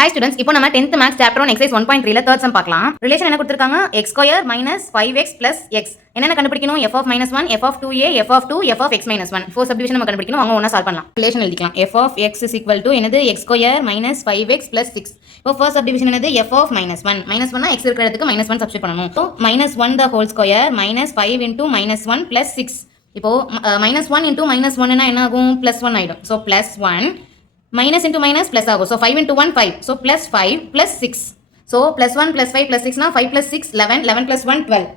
Hi students, இப்போ நம்ம 10th maths chapter 1 exercise 1.3 ல third sum பார்க்கலாம். ரிலேஷன் என்ன கொடுத்திருக்காங்க? x square minus 5x plus x. என்னென்ன கண்டுபிடிக்கணும்? f of minus 1, f of 2a, f of 2, f of x minus 1. Four subdivision நம்ம கண்டுபிடிக்கணும். அவங்க ஒண்ணா சால்வ் பண்ணலாம். ரிலேஷன் எழுதிக்கலாம். f of x is equal to என்னது x square minus 5x plus 6. இப்போ ஃபர்ஸ்ட் சப்டிவிஷன் என்னது f of minus 1. minus 1 னா x இருக்கிற இடத்துக்கு minus 1 சப்ஸ்டிட் பண்ணனும். So minus 1 the whole square minus 5 into minus 1 plus 6. இப்போ minus 1 into minus 1 னா என்ன ஆகும்? plus 1 ஆயிடும். So plus 1 minus into minus plus ஆகும். So 5 into 1 5. So plus 5 plus 6. So plus 1 plus 5 plus 6 னா 5 plus 6 11. 11 plus 1 12.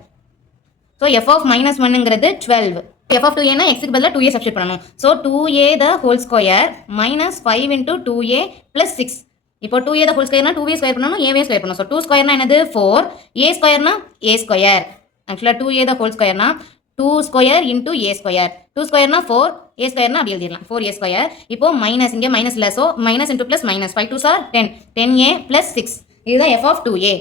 So f of minus 1 ங்கிறது 12. f of 2a னா x க்கு பதிலா 2a சப்ஸ்டிட் பண்ணனும். So 2a the whole square minus 5 into 2a plus 6. இப்போ 2a the whole square னா 2a square பண்ணனும், a square பண்ணனும். So 2 ஸ்கொயர் னா என்னது 4, a ஸ்கொயர் னா a square. Actually 2a the whole square னா 2 square into a square. 2 square னா 4, a square னா அப்படி எழுதிடலாம். 4a square. இப்போ மைனஸ் இங்க மைனஸ் இல்ல. So minus into plus minus 5 2s are 10. 10a plus 6. இதுதான் f of 2a.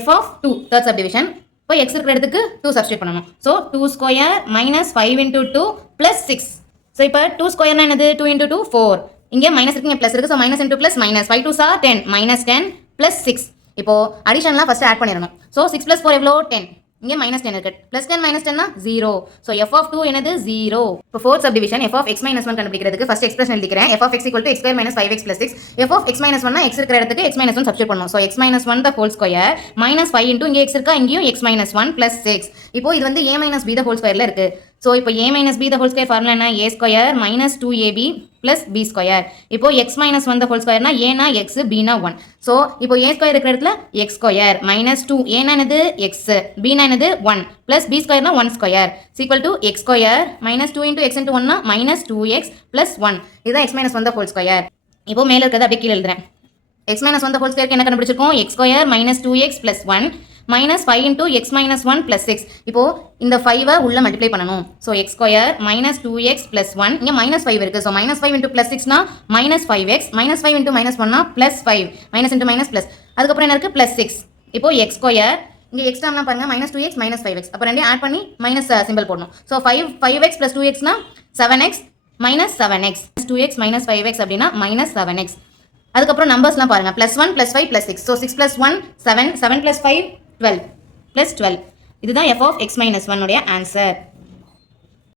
f of 2 third subdivision. இப்போ x இருக்கிற இடத்துக்கு 2 சப்ஸ்டிட் பண்ணனும். So 2 square minus 5 into 2 plus 6. So இப்போ 2 ஸ்கொயர் னா என்னது 2 into 2 4. இங்க மைனஸ் இருக்கு, இங்க பிளஸ் இருக்கு. So minus into plus minus 5 2s are 10. minus 10 plus 6. இப்போ அடிஷன்லாம் ஃபர்ஸ்ட் ஆட் பண்ணிரணும். So 6 plus 4 எவ்வளோ 10. இங்க minus 10 இருக்கு. plus 10 minus 10 னா 0. So f of 2 என்னது 0. இப்போ fourth subdivision f of x minus 1 கண்டுபிடிக்கிறதுக்கு first expression எழுதிக்கிறேன். f of x equal to x square minus 5x plus 6. f of x minus 1 னா x இருக்கிற இடத்துக்கு x minus 1 சப்ஸ்டிட் பண்ணனும். So x minus 1 the whole square minus 5 into இங்க x இருக்கா, இங்கேயும் x minus 1 plus 6. இப்போ இது வந்து a minus b the whole squareல இருக்கு. So இப்போ a minus b the whole square formula என்ன? a square minus 2ab plus b square. இப்போ x minus 1 the whole square னா a னா x, b னா 1. So இப்போ a square இருக்கிற இடத்துல x square minus 2, a னா என்னது x, b னா என்னது 1 plus b square னா 1 square is equal to x square minus 2 into x into 1 னா minus 2x plus 1. இதுதான் x minus 1 the whole square. இப்போ மேல இருக்கிறது அப்படியே கீழ எழுதுறேன். x minus 1 the whole square என்ன கண்டுபிடிச்சிருக்கோம்? x square minus 2x plus 1 minus 5 into x minus 1 plus 6. இப்போ இந்த 5 உள்ள மல்டிப்ளை பண்ணனும். So x square minus 2x plus 1, இங்க minus 5 இருக்கு. So minus 5 into plus 6 னா minus 5x, minus 5 into minus 1 னா plus 5, minus into minus plus. அதுக்கப்புறம் என்ன இருக்கு? plus 6. இப்போ x square, இங்க x டேர்ம்லாம் பாருங்க, minus 2x minus 5x. அப்ப ரெண்டையும் ஆட் பண்ணி minus சிம்பல் போடணும். So 5x plus 2x னா 7x minus 7x. 2x minus 5x அப்படினா minus 7x. அதுக்கப்புறம் நம்பர்ஸ்லாம் பாருங்க, plus 1 plus 5 plus 6. So 6 plus 1 7, 7 plus 5 12 plus 12. இதுதான் f of x minus 1 உடைய ஆன்சர்.